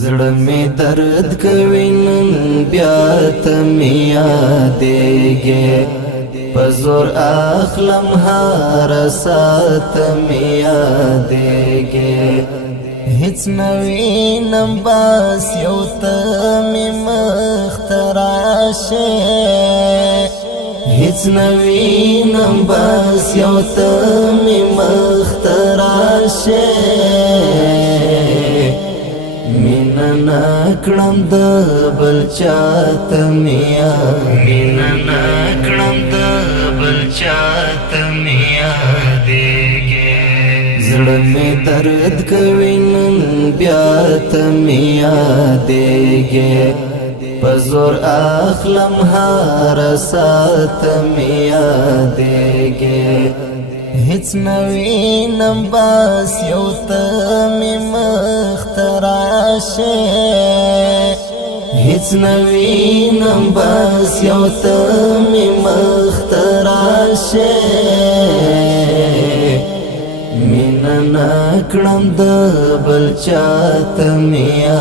زړه می درد کوي نن بیا ته می یادېږې په زور اخلم هر ساعت می یادېږې هیڅ نه وینم بس یو ته می مخ ته راشې هیڅ نه وینم بس یو ته می مخ ته راشې مینا نکړم د بل چاته میا مینا نکړم د بل چاته میا دیږي زړه می درد کوي نن بیا ته میا دیږي په زور اخلم هر ساعت میا دیږي هیڅ نه وینم بس یو ته می مخ ته راشې هیڅ نه وینم بس یو ته می مخ ته راشې مینا نکړم د بل چاته میا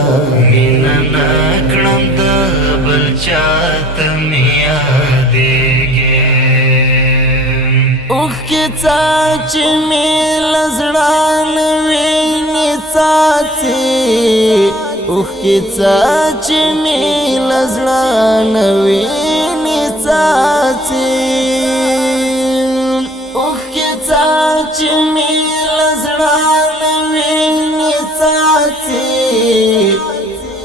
مینا نکړم د بل چاته میا دیږي اوخ کی څاڅي می لزړان ویني څاڅي اوخ کی څاڅي می لزړان ویني څاڅي اوخ کی څاڅي می لزړان ویني څاڅي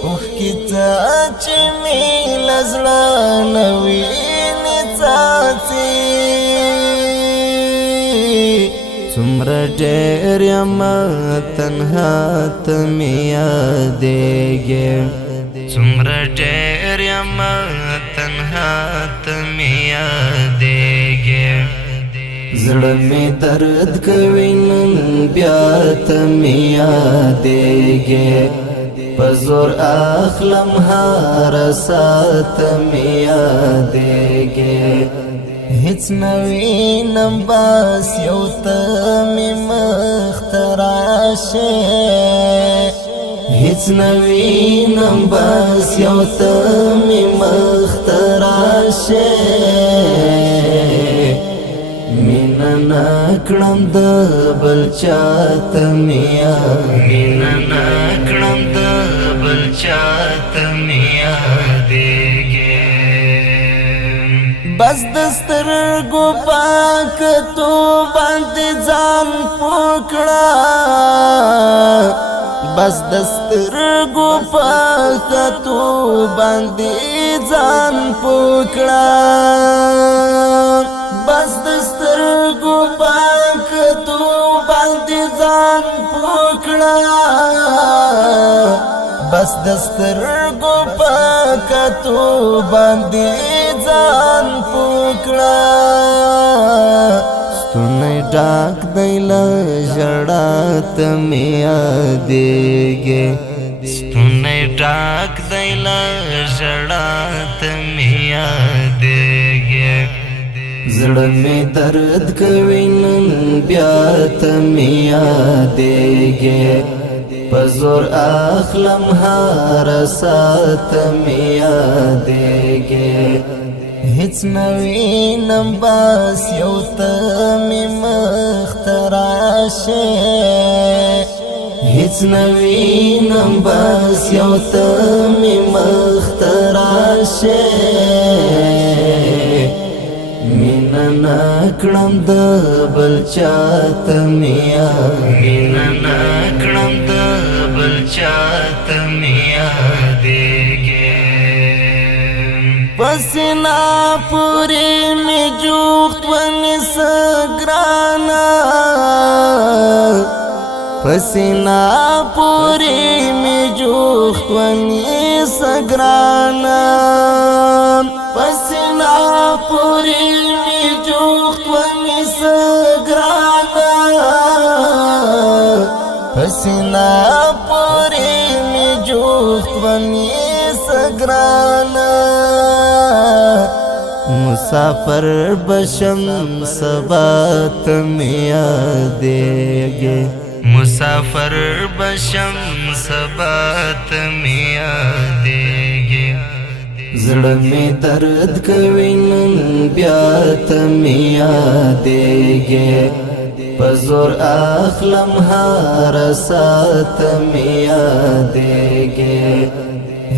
اوخ کی څاڅي می لزړان ویني څاڅي څومره ډېر یم تنها ته مې یادېږې څومره ډېر یم تنها ته مې یادېږې زړه مې درد کوي نن بیا ته مې یادېږې په زور اخلم هر ساعت مې یادېږې هیڅ نه وینم بس یو ته می مخ ته راشې هیڅ نه وینم بس یو ته می مخ ته راشې مینا نکړم د بل چاته میا مینا نکړم د بل چاته میا دیږي بس دسترګو پاک تو باندې ځان پوکړه بس دسترګو پاک تو باندې ځان پوکړه بس دسترګو پاک تو باندې ځان پوکړه بس دسترګو پاک تو باندې ځان پوکړه ستونی ډاک دی له ژړا ته مې یادېږې ستونی ډاک دی له ژړا ته مې یادېږې زړه مې درد کوي نن بیا ته مې یادېږې په زور اخلم هر ساعت مې یادېږې هیڅ نه وینم بس یو ته می مخ ته راشې هیڅ نه وینم بس یو ته می مخ ته راشې مینا نکړم د بل چاته میا مینا نکړم د بل چاته میا دیږي پسینا پوری می جوخت ونس گرانا پسینا پوری می جوخت ونس گرانا پسینا پوری می جوخت ونس گرانا پسینا پوری می جوخت ونس گرانا مسافر بشم سبا ته مې یادېږې مسافر بشم سبات می یادېږي زړه می درد کوي نن بیا ته می یادېږي په زور اخلم هر ساعت می یادېږي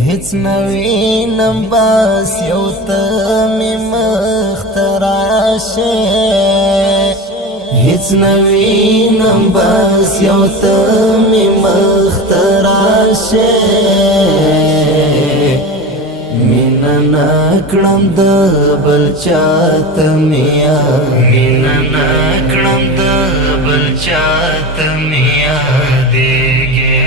هیڅ نوینم بس یو ته می مخ ته راشې هیڅ نوینم بس یو ته می مخ ته راشې مینا نکړم د بل چاته می مینا نکړم د بل چاته می یادېږي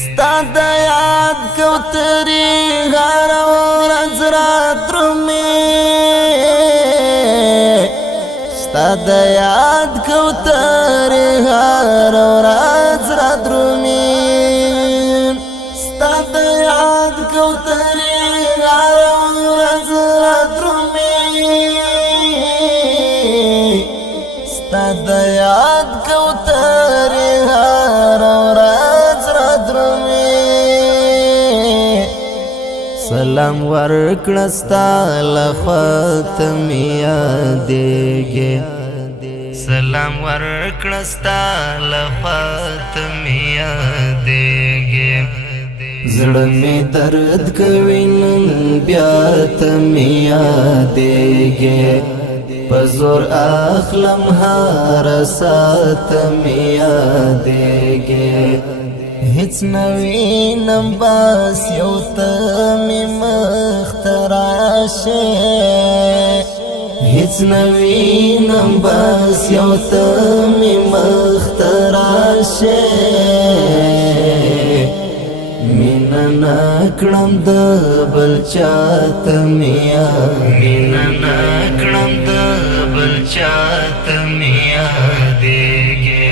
ستا د یاد کوترې هر ورځ رادرومې ستا د یاد کوترې هر ورځ رادرومې ستا د یاد کوترې هر ورځ رادرومې ستا د یاد کوترې هر ورځ رادرومې سلام ورکړه ستا له خوا ته مې یادېږي سلام ورکړه ستا له خوا ته مې یادېږي زړه می درد کوي نن بیا ته می یادېږي په زور اخلم هر ساعت می یادېږي هیڅ نوینم بس یو ته می مخ ته راشې هیڅ نوینم بس یو ته می مخ ته راشې مینا نکړم د بل چاته می مینا نکړم د بل چاته می یادېږي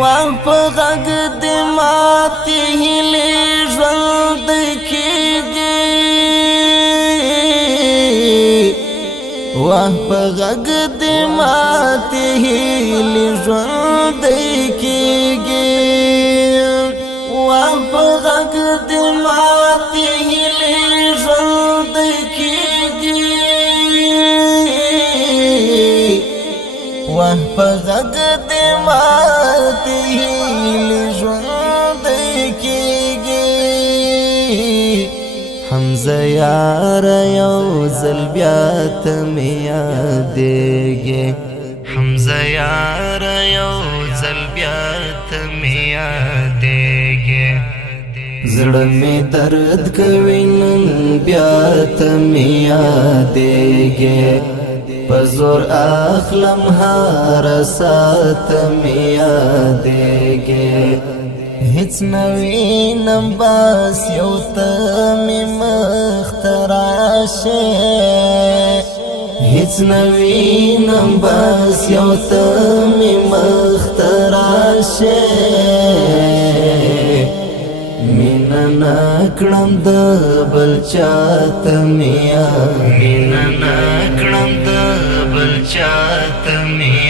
واه په غږ د ماتې هیلې ژوند کېږي واه په غږ د ماتې هیلې ژوند کېږي واه په غږ د ماتې هیلې ژوند کېږي واه په غږ د ماتې هیلې ژوند کېږي حمزه یار یو ځل بیا ته مې یادېږي حمزه یار یو ځل بیا ته مې یادېږي زړه می درد کوي نن بیا ته می یادېږي په زور اخلم هر ساعت می یادېږي هیڅ نوینم بس یو ته می مخ ته راشې هیڅ نوینم بس یو ته می مخ ته راشې مینا نکړم د بل چاته می مینا نکړم د بل چاته می